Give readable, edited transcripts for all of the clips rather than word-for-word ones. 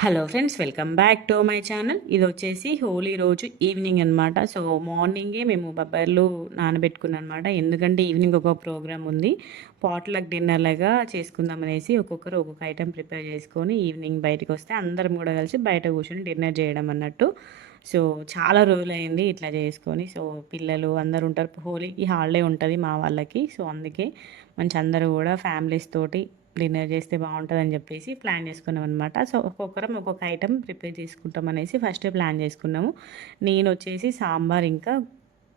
Hello friends, welcome back to my channel. ఇది వచ్చేసి హోలీ రోజు ఈవినింగ్ అనమాట. సో మార్నింగే మేము బొబ్బర్లు నానబెట్టుకున్నాం అనమాట. ఎందుకంటే ఈవినింగ్ ఒక ప్రోగ్రామ్ ఉంది, పాట్లక్ డిన్నర్ లాగా చేసుకుందాం అనేసి ఒక్కొక్కరు ఒక్కొక్క ఐటెం ప్రిపేర్ చేసుకొని ఈవినింగ్ బయటకు వస్తే అందరం కూడా కలిసి బయట కూర్చొని డిన్నర్ చేయడం అన్నట్టు. సో చాలా రోజులైంది ఇట్లా చేసుకొని. సో పిల్లలు అందరూ ఉంటారు, హోలీకి హాలిడే ఉంటుంది మా వాళ్ళకి. సో అందుకే మంచి అందరూ కూడా ఫ్యామిలీస్ తోటి డిన్నర్ చేస్తే బాగుంటుందని చెప్పేసి ప్లాన్ చేసుకున్నాం అనమాట. సో ఒక్కొక్కరం ఒక్కొక్క ఐటెం ప్రిపేర్ చేసుకుంటాం అనేసి ఫస్ట్ ప్లాన్ చేసుకున్నాము. నేను వచ్చేసి సాంబార్ ఇంకా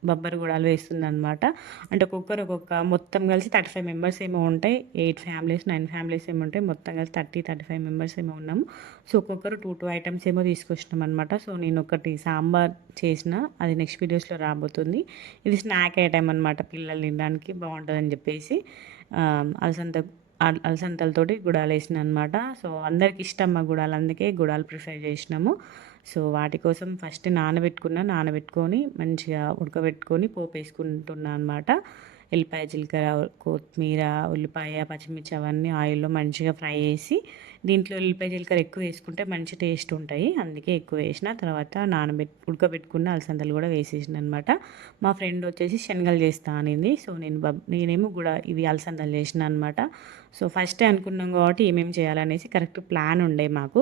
బొబ్బరి గుడాలు వేస్తుందనమాట. అంటే ఒక్కొక్కరు ఒక్కొక్క మొత్తం కలిసి 35 మెంబర్స్ ఏమో ఉంటాయి. 8 ఫ్యామిలీస్ 9 ఫ్యామిలీస్ ఏమో ఉంటాయి. మొత్తం కలిసి 35 మెంబర్స్ ఏమో ఉన్నాము. సో ఒక్కొక్కరు 2 ఐటమ్స్ ఏమో తీసుకొచ్చినాం అనమాట. సో నేను ఒకటి సాంబార్ చేసిన, అది నెక్స్ట్ వీడియోస్లో రాబోతుంది. ఇది స్నాక్ ఐటమ్ అనమాట, పిల్లలు తినడానికి బాగుంటుందని చెప్పేసి అలసంద అలసందలతోటి గుడాలు వేసిన అనమాట. సో అందరికి ఇష్టం మా గుడాలు, అందుకే గుడాలు ప్రిఫర్ చేసినాము. సో వాటి కోసం ఫస్ట్ నానబెట్టుకొని మంచిగా ఉడకబెట్టుకొని పోపు వేసుకుంటున్నా అనమాట. ఎల్లిపాయ, జీలకర్ర, కొత్తిమీర, ఉల్లిపాయ, పచ్చిమిర్చి అవన్నీ ఆయిల్లో మంచిగా ఫ్రై చేసి, దీంట్లో ఎల్లిపాయ జీలకర్ర ఎక్కువ వేసుకుంటే మంచి టేస్ట్ ఉంటాయి, అందుకే ఎక్కువ వేసిన. తర్వాత ఉడకబెట్టుకున్న అలసందలు కూడా వేసేసిన అనమాట. మా ఫ్రెండ్ వచ్చేసి శనగలు చేస్తా అనింది. సో నేనేమో కూడా ఇవి అలసందలు చేసిన అనమాట. సో ఫస్టే అనుకున్నాం కాబట్టి ఏమేమి చేయాలనేసి కరెక్ట్ ప్లాన్ ఉండే మాకు.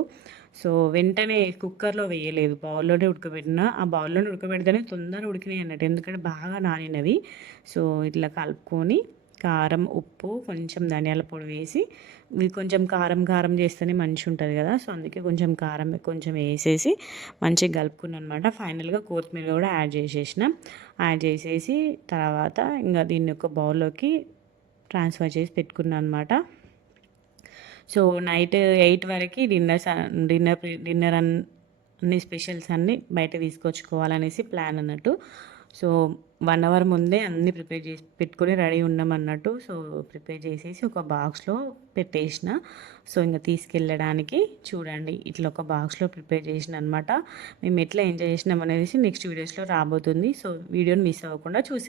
సో వెంటనే కుక్కర్లో వేయలేదు, బౌల్లోనే ఉడకబెట్టిన. ఆ బౌల్లోనే ఉడకబెడితేనే తొందరగా ఉడికినాయి అన్నట్టు, ఎందుకంటే బాగా నానినవి. సో ఇట్లా కలుపుకొని కారం, ఉప్పు, కొంచెం ధనియాల పొడి వేసి, ఇది కొంచెం కారం కారం చేస్తేనే మంచిగా ఉంటుంది కదా. సో అందుకే కొంచెం కారం కొంచెం వేసేసి మంచిగా కలుపుకున్నాను అనమాట. ఫైనల్గా కొత్తిమీర కూడా యాడ్ చేసేసి తర్వాత ఇంకా దీన్ని ఒక బౌల్లోకి ట్రాన్స్ఫర్ చేసి పెట్టుకున్నాను అనమాట. సో నైట్ 8 వరకు డిన్నర్ అన్ని స్పెషల్స్ అన్నీ బయట తీసుకొచ్చుకోవాలనేసి ప్లాన్ అన్నట్టు. సో 1 అవర్ ముందే అన్నీ ప్రిపేర్ చేసి పెట్టుకొని రెడీ ఉన్నామన్నట్టు. సో ప్రిపేర్ చేసేసి ఒక బాక్స్లో పెట్టేసిన. సో ఇంకా తీసుకెళ్ళడానికి చూడండి, ఇట్లా ఒక బాక్స్లో ప్రిపేర్ చేసిన అనమాట. మేము ఎట్లా ఎంజాయ్ చేసినాం అనేది నెక్స్ట్ వీడియోస్లో రాబోతుంది. సో వీడియోని మిస్ అవ్వకుండా చూసి